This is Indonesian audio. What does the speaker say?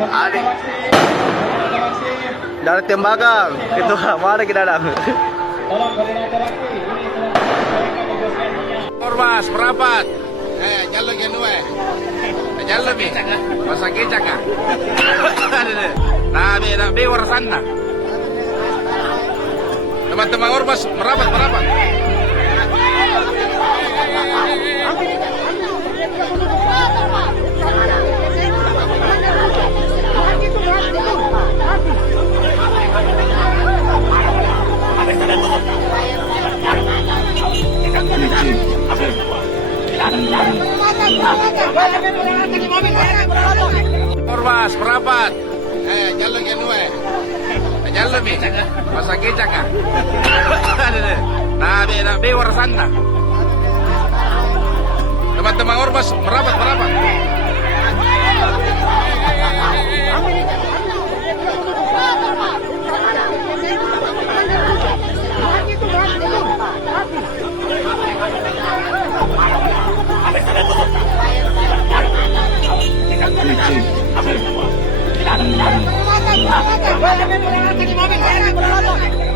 Adik. Dari tembakan. Itu mana kita ada? Ormas, merapat. Jalan yang dua. Jalan ni. Masa kecak ah. Nah, be war sana. Teman-teman Ormas, merapat, merapat. Ormas, merapat. Jalan yang dua. Jalan ni. Masa kecak ah. Nah, be war sana. Teman-teman Ormas, merapat, merapat. Mobil,